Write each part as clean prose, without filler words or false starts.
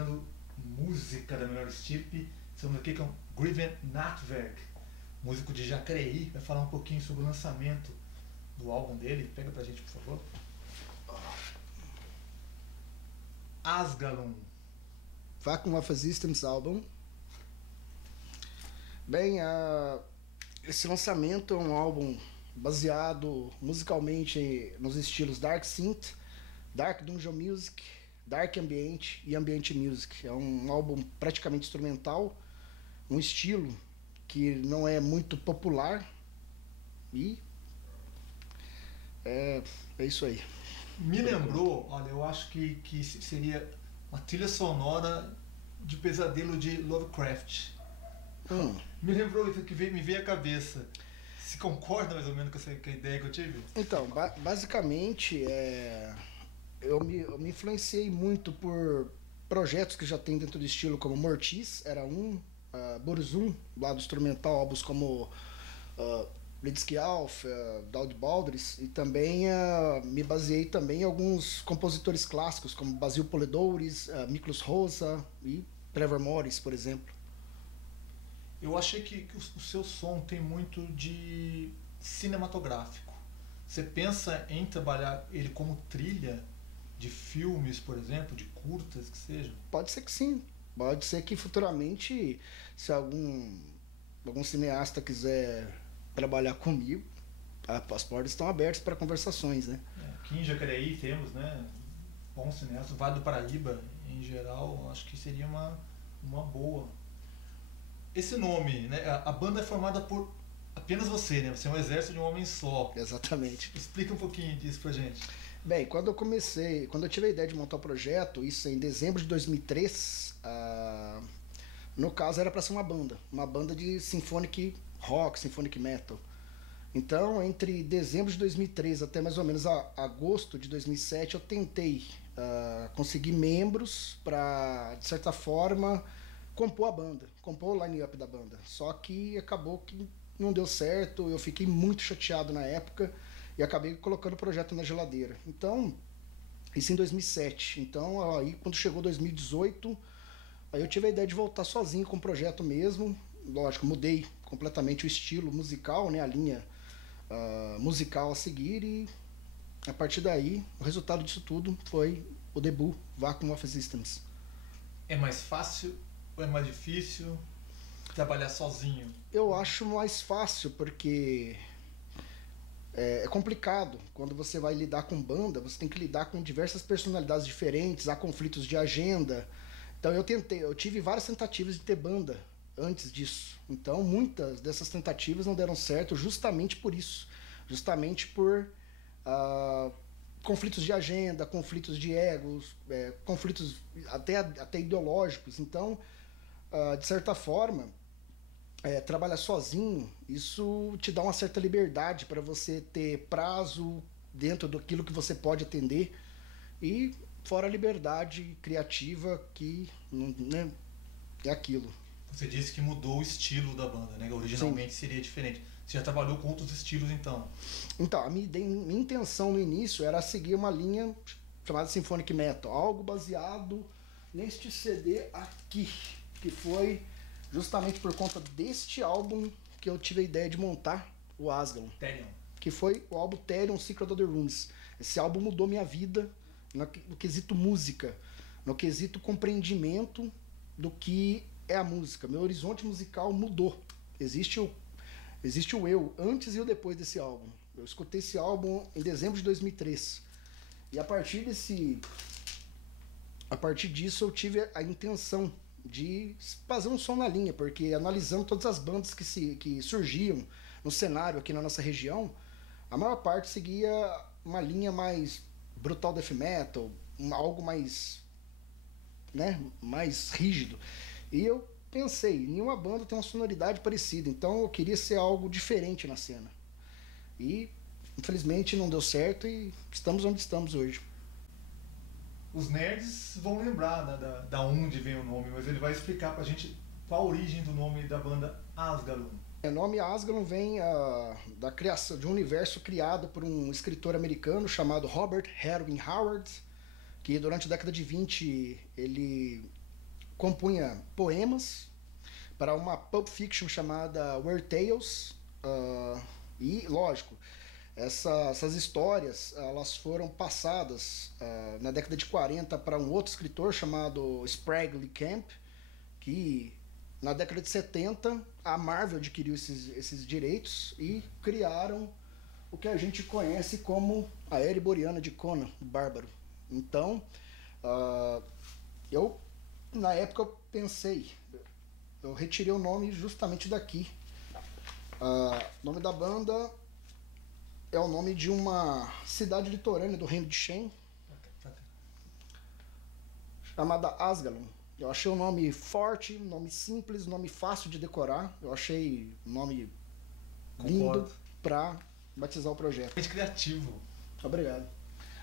escutando música da melhor estirpe. Estamos aqui com Griven Nachtwerk, músico de Jacareí, vai falar um pouquinho sobre o lançamento do álbum dele. Pega pra gente, por favor. Asgalon. Vacuum of Existence Album. Bem, esse lançamento é um álbum baseado musicalmente nos estilos Dark Synth, Dark Dungeon Music, Dark Ambient e Ambient Music. É um álbum praticamente instrumental, um estilo que não é muito popular e é isso aí. Me lembrou, olha, eu acho que seria uma trilha sonora de Pesadelo de Lovecraft. Me lembrou isso que me veio à cabeça. Se concorda mais ou menos com a ideia que eu tive? Então, basicamente, eu me influenciei muito por projetos que já tem dentro do estilo, como Mortis, era Burzum, lá do instrumental, álbuns como Blitzky Alf, Daud Baldris, e também me baseei também em alguns compositores clássicos, como Basil Poledouris, Miklos Rosa e Trevor Morris, por exemplo. Eu achei que o seu som tem muito de cinematográfico. Você pensa em trabalhar ele como trilha de filmes, por exemplo, de curtas que sejam? Pode ser que sim. Pode ser que futuramente, se algum cineasta quiser trabalhar comigo, as portas estão abertas para conversações, né? Aqui em Jacareí temos, né, bons cineastas. O Vale do Paraíba, em geral, acho que seria uma boa. Esse nome, né, a banda é formada por apenas você, né? Você é um exército de um homem só. Exatamente. Explica um pouquinho disso pra gente. Bem, quando eu tive a ideia de montar o projeto, isso em dezembro de 2003, no caso era para ser uma banda de symphonic rock, symphonic metal. Então, entre dezembro de 2003 até mais ou menos agosto de 2007, eu tentei conseguir membros para, de certa forma, compor o line-up da banda. Só que acabou que não deu certo, eu fiquei muito chateado na época e acabei colocando o projeto na geladeira. Então, isso em 2007. Então, aí quando chegou 2018, aí eu tive a ideia de voltar sozinho com o projeto mesmo. Lógico, mudei completamente o estilo musical, né, a linha musical a seguir, e a partir daí, o resultado disso tudo foi o debut Vacuum of Existence. É mais fácil ou é mais difícil trabalhar sozinho? Eu acho mais fácil, porque é complicado. Quando você vai lidar com banda, você tem que lidar com diversas personalidades diferentes, há conflitos de agenda. Então eu tive várias tentativas de ter banda antes disso. Então muitas dessas tentativas não deram certo justamente por isso. Justamente por conflitos de agenda, conflitos de egos, conflitos até ideológicos. Então, de certa forma, trabalhar sozinho, isso te dá uma certa liberdade para você ter prazo dentro daquilo que você pode atender, e fora a liberdade criativa que, né, é aquilo. Você disse que mudou o estilo da banda, né? Originalmente Sim. Seria diferente. Você já trabalhou com outros estilos, então? Então, a minha intenção no início era seguir uma linha chamada Symphonic Metal, algo baseado neste CD aqui, que foi justamente por conta deste álbum que eu tive a ideia de montar o Asgalon. Therion. Que foi o álbum Therion Secret of the Rooms. Esse álbum mudou minha vida no quesito música, no quesito compreendimento do que é a música. Meu horizonte musical mudou. Existe o eu antes e o depois desse álbum. Eu escutei esse álbum em dezembro de 2003. E a partir disso eu tive a intenção de fazer um som na linha, porque analisando todas as bandas que surgiam no cenário aqui na nossa região, a maior parte seguia uma linha mais brutal death metal, algo mais, né, mais rígido. E eu pensei, nenhuma banda tem uma sonoridade parecida, então eu queria ser algo diferente na cena. E infelizmente não deu certo e estamos onde estamos hoje. Os nerds vão lembrar da onde vem o nome, mas ele vai explicar pra gente qual a origem do nome da banda Asgalon. O nome Asgalon vem da criação de um universo criado por um escritor americano chamado Robert Erwin Howard, que durante a década de 20 ele compunha poemas para uma pulp fiction chamada Weird Tales. E, lógico, essas histórias elas foram passadas na década de 40 para um outro escritor chamado Sprague Lee Camp, que na década de 70 a Marvel adquiriu esses direitos e criaram o que a gente conhece como a Era Boreana de Conan, o Bárbaro. Então, eu na época eu pensei, eu retirei o nome justamente daqui. O nome da banda é o nome de uma cidade litorânea do reino de Shen, chamada Asgalon. Eu achei um nome forte, um nome simples, um nome fácil de decorar. Eu achei um nome lindo para batizar o projeto. Muito criativo. Obrigado.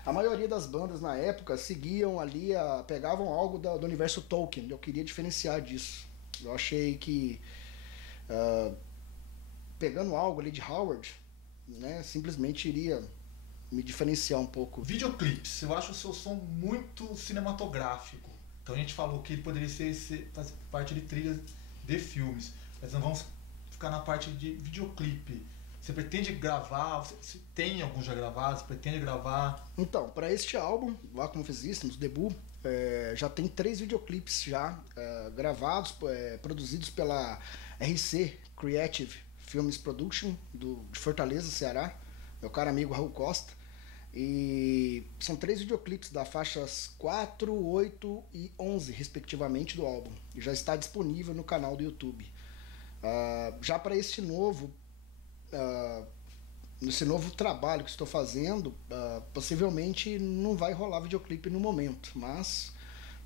A maioria das bandas na época seguiam ali, pegavam algo do universo Tolkien. Eu queria diferenciar disso. Eu achei que pegando algo ali de Howard, né, simplesmente iria me diferenciar um pouco. Videoclipes, eu acho o seu som muito cinematográfico. Então a gente falou que ele poderia fazer parte de trilhas de filmes, mas não vamos ficar na parte de videoclipe. Você pretende gravar? Você tem alguns já gravados? Pretende gravar? Então, para este álbum, lá como fiz isso, no debut, já tem 3 videoclipes já gravados, produzidos pela RC Creative Films Production, de Fortaleza, Ceará, meu caro amigo Raul Costa. E são 3 videoclipes das faixas 4, 8 e 11, respectivamente, do álbum. E já está disponível no canal do YouTube. Já para este novo trabalho que estou fazendo, possivelmente não vai rolar videoclipe no momento, mas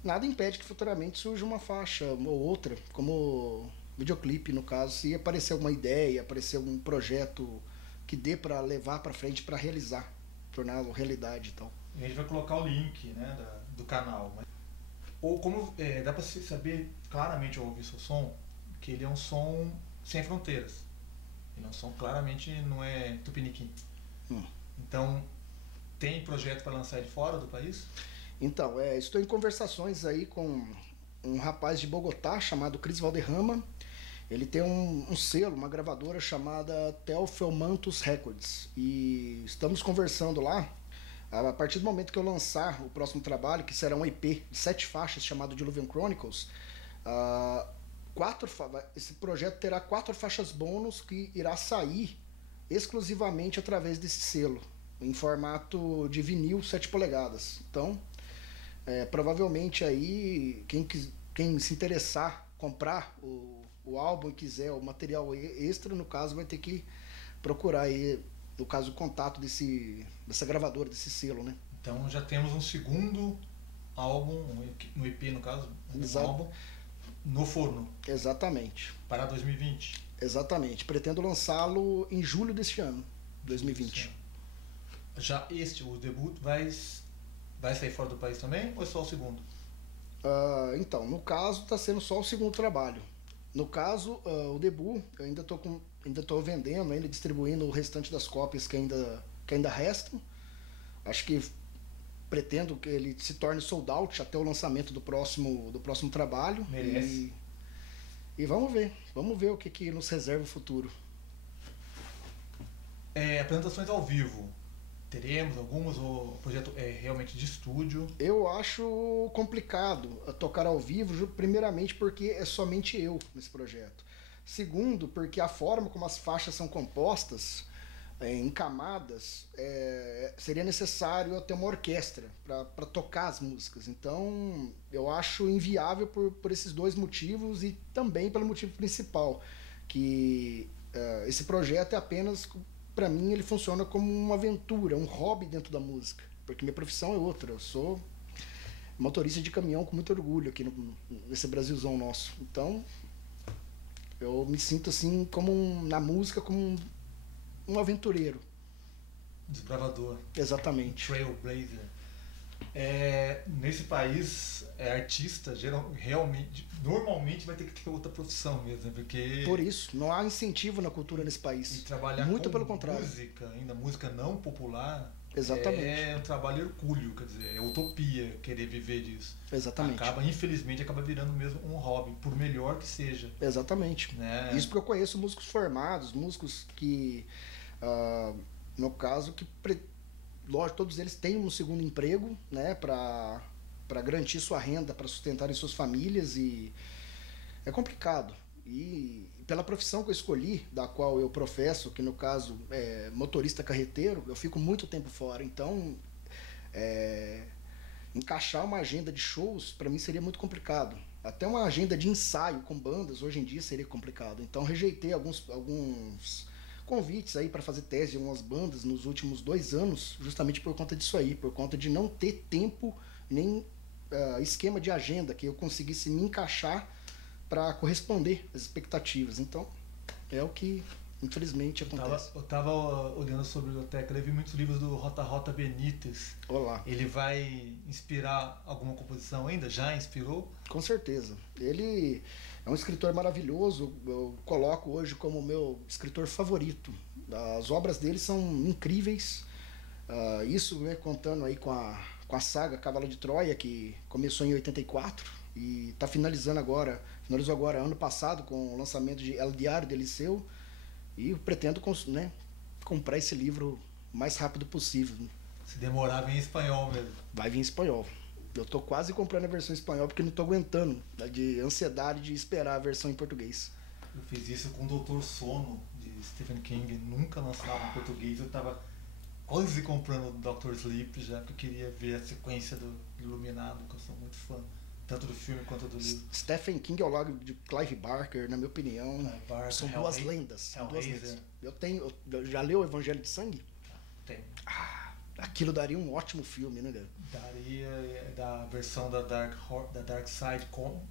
nada impede que futuramente surja uma faixa ou outra como videoclipe, no caso, se aparecer alguma ideia, aparecer algum projeto que dê para levar para frente, para realizar, torná-lo realidade e tal. E a gente vai colocar o link, né, do canal. Ou como dá para saber claramente ao ouvir seu som que ele é um som sem fronteiras. Ele é um som claramente não é tupiniquim. Então, tem projeto para lançar ele fora do país? Então, estou em conversações aí com um rapaz de Bogotá chamado Cris Valderrama. Ele tem um selo, uma gravadora chamada Telfelmantus Records. E estamos conversando lá. A partir do momento que eu lançar o próximo trabalho, que será um EP de 7 faixas chamado Diluvian Chronicles, esse projeto terá 4 faixas bônus que irá sair exclusivamente através desse selo, em formato de vinil 7 polegadas. Então, provavelmente aí, quem se interessar, comprar o álbum e quiser o material extra, no caso, vai ter que procurar aí, no caso, o contato dessa gravadora, desse selo, né? Então já temos um segundo álbum, um EP no caso, um álbum no forno. Exatamente. Para 2020. Exatamente. Pretendo lançá-lo em julho deste ano, 2020. Já o debut, vai sair fora do país também ou é só o segundo? Então, no caso, está sendo só o segundo trabalho. No caso, o debut, eu ainda estou vendendo, ainda distribuindo o restante das cópias que ainda restam. Acho que pretendo que ele se torne sold out até o lançamento do próximo trabalho. Merece. E vamos ver o que nos reserva o futuro. Apresentações ao vivo. Teremos algumas, ou o projeto é realmente de estúdio? Eu acho complicado tocar ao vivo, primeiramente porque é somente eu nesse projeto. Segundo, porque a forma como as faixas são compostas, em camadas, seria necessário eu ter uma orquestra para tocar as músicas. Então, eu acho inviável por esses 2 motivos e também pelo motivo principal, que esse projeto é apenas... Para mim, ele funciona como uma aventura, um hobby dentro da música. Porque minha profissão é outra. Eu sou motorista de caminhão com muito orgulho aqui nesse Brasilzão nosso. Então, eu me sinto assim, na música, como um aventureiro. Desbravador. Exatamente. Trailblazer. Nesse país, artista normalmente vai ter que ter outra profissão mesmo, porque... Por isso, não há incentivo na cultura nesse país. E trabalhar muito com pelo contrário. música não popular, Exatamente. É um trabalho hercúleo, quer dizer, é utopia querer viver disso. Exatamente. Infelizmente, acaba virando mesmo um hobby, por melhor que seja. Exatamente. Né? Isso porque eu conheço músicos formados, músicos que, no caso, lógico, todos eles têm um segundo emprego, né, para garantir sua renda, para sustentarem suas famílias, e é complicado. E pela profissão que eu escolhi, da qual eu professo, que no caso é motorista carreteiro, eu fico muito tempo fora. Então, encaixar uma agenda de shows para mim seria muito complicado. Até uma agenda de ensaio com bandas hoje em dia seria complicado. Então, rejeitei alguns convites aí para fazer teste de algumas bandas nos últimos 2 anos, justamente por conta disso aí, por conta de não ter tempo nem esquema de agenda que eu conseguisse me encaixar para corresponder às expectativas. Então, é o que infelizmente acontece. Eu tava olhando sobre a biblioteca, eu vi muitos livros do Rota Benítez. Olá. Ele vai inspirar alguma composição ainda? Já inspirou? Com certeza. Ele é um escritor maravilhoso, eu coloco hoje como meu escritor favorito. As obras dele são incríveis. Isso, né, contando aí com a saga Cavalo de Troia, que começou em 84 e finalizou agora ano passado com o lançamento de El Diário de Eliseu, e eu pretendo, né, comprar esse livro o mais rápido possível. Se demorar, vem em espanhol mesmo. Vai vir em espanhol. Eu tô quase comprando a versão em espanhol porque não tô aguentando, de ansiedade de esperar a versão em português. Eu fiz isso com o Doutor Sono, de Stephen King, nunca lançava em português. Eu tava quase comprando o Dr. Sleep já, porque eu queria ver a sequência do Iluminado, que eu sou muito fã, tanto do filme quanto do livro. Stephen King ao lado de Clive Barker, na minha opinião, são duas lendas. Eu já leu o Evangelho de Sangue? Tem. Aquilo daria um ótimo filme, né, cara? Daria, da versão da Dark Side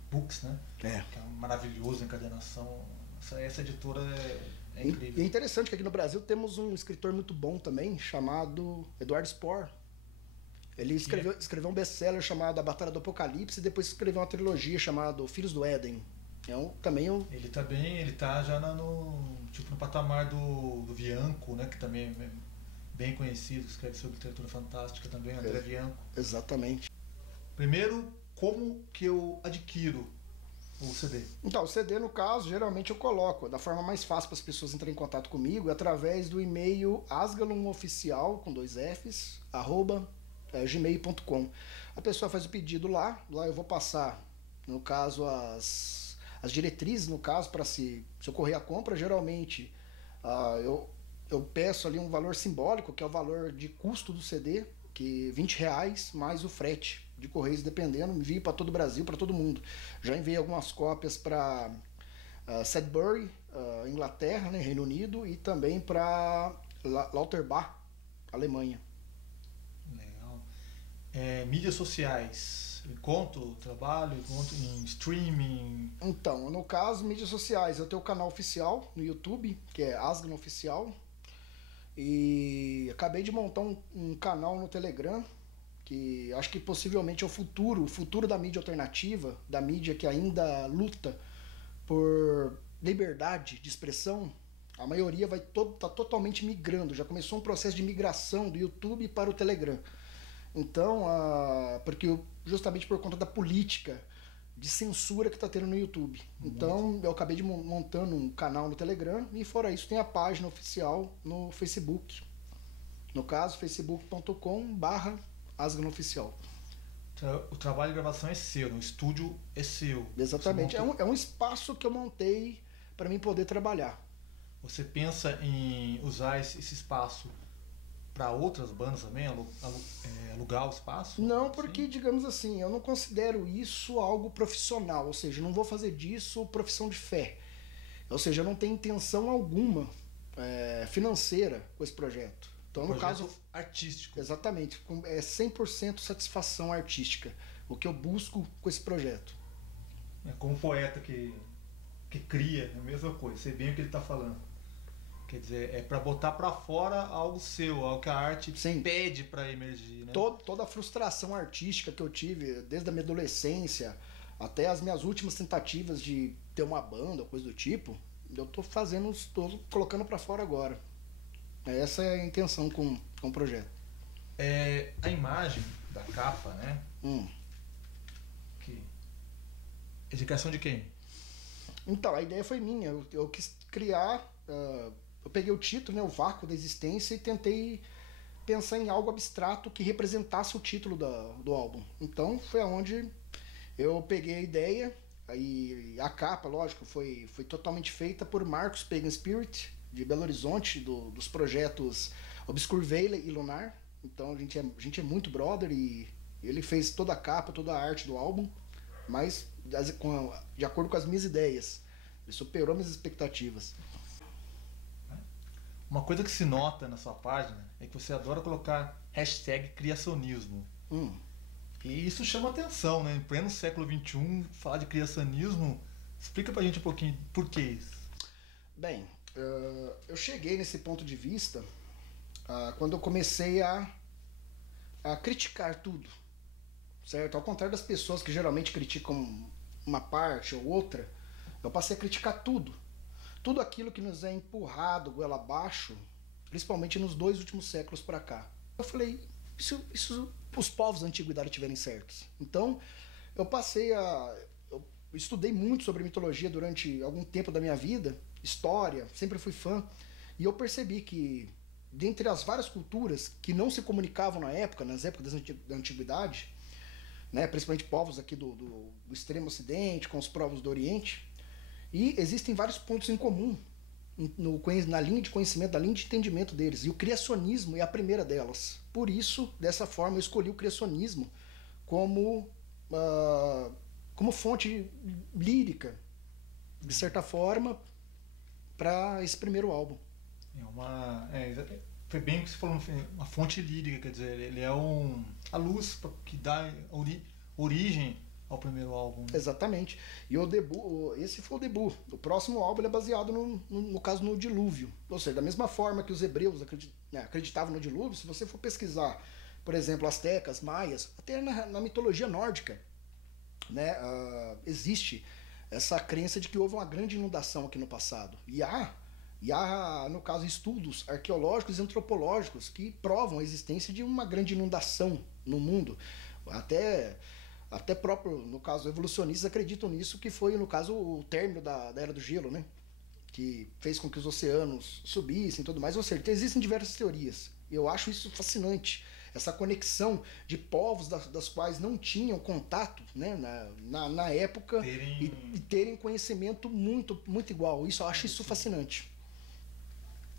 Books, né? Que é maravilhoso, a encadernação. Essa editora é incrível. E é interessante que aqui no Brasil temos um escritor muito bom também, chamado Eduardo Spohr. Ele escreveu um best-seller chamado A Batalha do Apocalipse e depois escreveu uma trilogia chamada Filhos do Éden. Ele tá já no patamar do Bianco, né? Que também é bem conhecido, escreve sobre literatura fantástica também, André Bianco. Exatamente. Primeiro, como que eu adquiro o CD? Então, o CD, no caso, geralmente eu coloco da forma mais fácil para as pessoas entrarem em contato comigo, é através do e-mail asgalumoficial, com 2 Fs, @gmail.com. A pessoa faz o pedido lá eu vou passar, no caso, as diretrizes, no caso, para se ocorrer a compra. Geralmente, eu peço ali um valor simbólico, que é o valor de custo do CD, que R$20 mais o frete de correios, dependendo, envio para todo o Brasil, para todo mundo. Já enviei algumas cópias para Sudbury, Inglaterra, né, Reino Unido, e também para Lauterbach, Alemanha. Legal. Mídias sociais, encontro trabalho, encontro em streaming? Então, no caso, mídias sociais, eu tenho o canal oficial no YouTube, que é Asgano Oficial, e acabei de montar um canal no Telegram, que acho que possivelmente é o futuro da mídia alternativa, da mídia que ainda luta por liberdade de expressão. A maioria tá totalmente migrando, já começou um processo de migração do YouTube para o Telegram. Então, justamente por conta da política de censura que está tendo no YouTube. Então, eu acabei de montando um canal no Telegram, e fora isso tem a página oficial no Facebook. No caso, facebook.com/asganoficial. O trabalho de gravação é seu, o estúdio é seu. Exatamente. É um espaço que eu montei para mim poder trabalhar. Você pensa em usar esse espaço para outras bandas também? Alugar o espaço? Não, porque, digamos assim, eu não considero isso algo profissional. Ou seja, eu não vou fazer disso profissão de fé. Ou seja, eu não tenho intenção alguma financeira com esse projeto. Então, no caso artístico. Exatamente. É 100% satisfação artística o que eu busco com esse projeto. É como um poeta que cria, é a mesma coisa. Sei bem o que ele está falando. Quer dizer, é para botar para fora algo seu, algo que a arte pede para emergir, né? Toda a frustração artística que eu tive desde a minha adolescência até as minhas últimas tentativas de ter uma banda, coisa do tipo, eu tô colocando para fora agora. Essa é a intenção com o projeto. A imagem da capa, né? É de criação de quem? Então, a ideia foi minha. Eu quis criar... eu peguei o título, né, o vácuo da existência, e tentei pensar em algo abstrato que representasse o título do álbum. Então, foi aonde eu peguei a ideia. Aí a capa, lógico, foi totalmente feita por Marcos Pagan Spirit, de Belo Horizonte, dos projetos Obscure Veil e Lunar. Então a gente é muito brother, e ele fez toda a capa, toda a arte do álbum, mas de acordo com as minhas ideias. Ele superou minhas expectativas. Uma coisa que se nota na sua página é que você adora colocar #criacionismo. E isso chama atenção, né? Em pleno século XXI, falar de criacionismo. Explica pra gente um pouquinho por que isso. Bem, eu cheguei nesse ponto de vista quando eu comecei a criticar tudo, certo? Ao contrário das pessoas que geralmente criticam uma parte ou outra, eu passei a criticar tudo. Tudo aquilo que nos é empurrado goela abaixo, principalmente nos 2 últimos séculos para cá. Eu falei, isso os povos da antiguidade tiverem certos. Então, eu estudei muito sobre mitologia durante algum tempo da minha vida, história, sempre fui fã, e eu percebi que, dentre as várias culturas que não se comunicavam na época, nas épocas da antiguidade, né, principalmente povos aqui do extremo ocidente, com os povos do oriente, e existem vários pontos em comum na linha de conhecimento, na linha de entendimento deles. E o criacionismo é a primeira delas. Por isso, dessa forma, eu escolhi o criacionismo como fonte lírica, de certa forma, para esse primeiro álbum. Foi bem o que você falou, uma fonte lírica, quer dizer, ele é a luz que dá origem ao primeiro álbum. Exatamente. E o debut, esse foi o debut. O próximo álbum ele é baseado no caso no dilúvio. Ou seja, da mesma forma que os hebreus acreditavam no dilúvio, se você for pesquisar, por exemplo, astecas, maias, até na mitologia nórdica, né, existe essa crença de que houve uma grande inundação aqui no passado. E há, no caso, estudos arqueológicos e antropológicos que provam a existência de uma grande inundação no mundo. Até próprio, no caso, evolucionistas acreditam nisso, que foi, no caso, o término da Era do Gelo, né? Que fez com que os oceanos subissem e tudo mais. Ou seja, existem diversas teorias. Eu acho isso fascinante. Essa conexão de povos das quais não tinham contato, né, na época, e terem conhecimento muito, muito igual. Eu acho isso fascinante.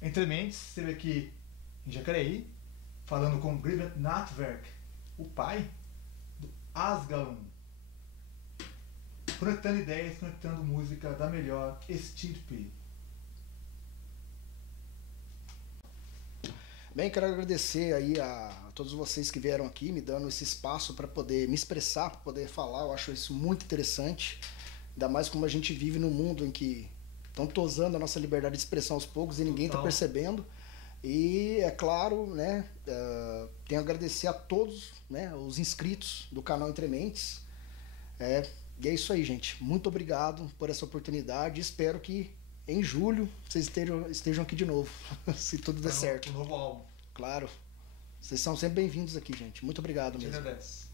Entre mentes, esteve aqui em Jacareí, falando com Gribert Nachtwerk, o pai do Asgalon, conectando ideias, conectando música da melhor estirpe. Bem, quero agradecer aí a todos vocês que vieram aqui, me dando esse espaço para poder me expressar, para poder falar. Eu acho isso muito interessante, ainda mais como a gente vive num mundo em que estão tosando a nossa liberdade de expressão aos poucos e ninguém está percebendo. E é claro, né, tenho a agradecer a todos, né, os inscritos do canal Entre Mentes. E é isso aí, gente. Muito obrigado por essa oportunidade. Espero que em julho vocês estejam aqui de novo, se tudo der certo. Um novo álbum. Claro. Vocês são sempre bem-vindos aqui, gente. Muito obrigado mesmo. Te agradeço.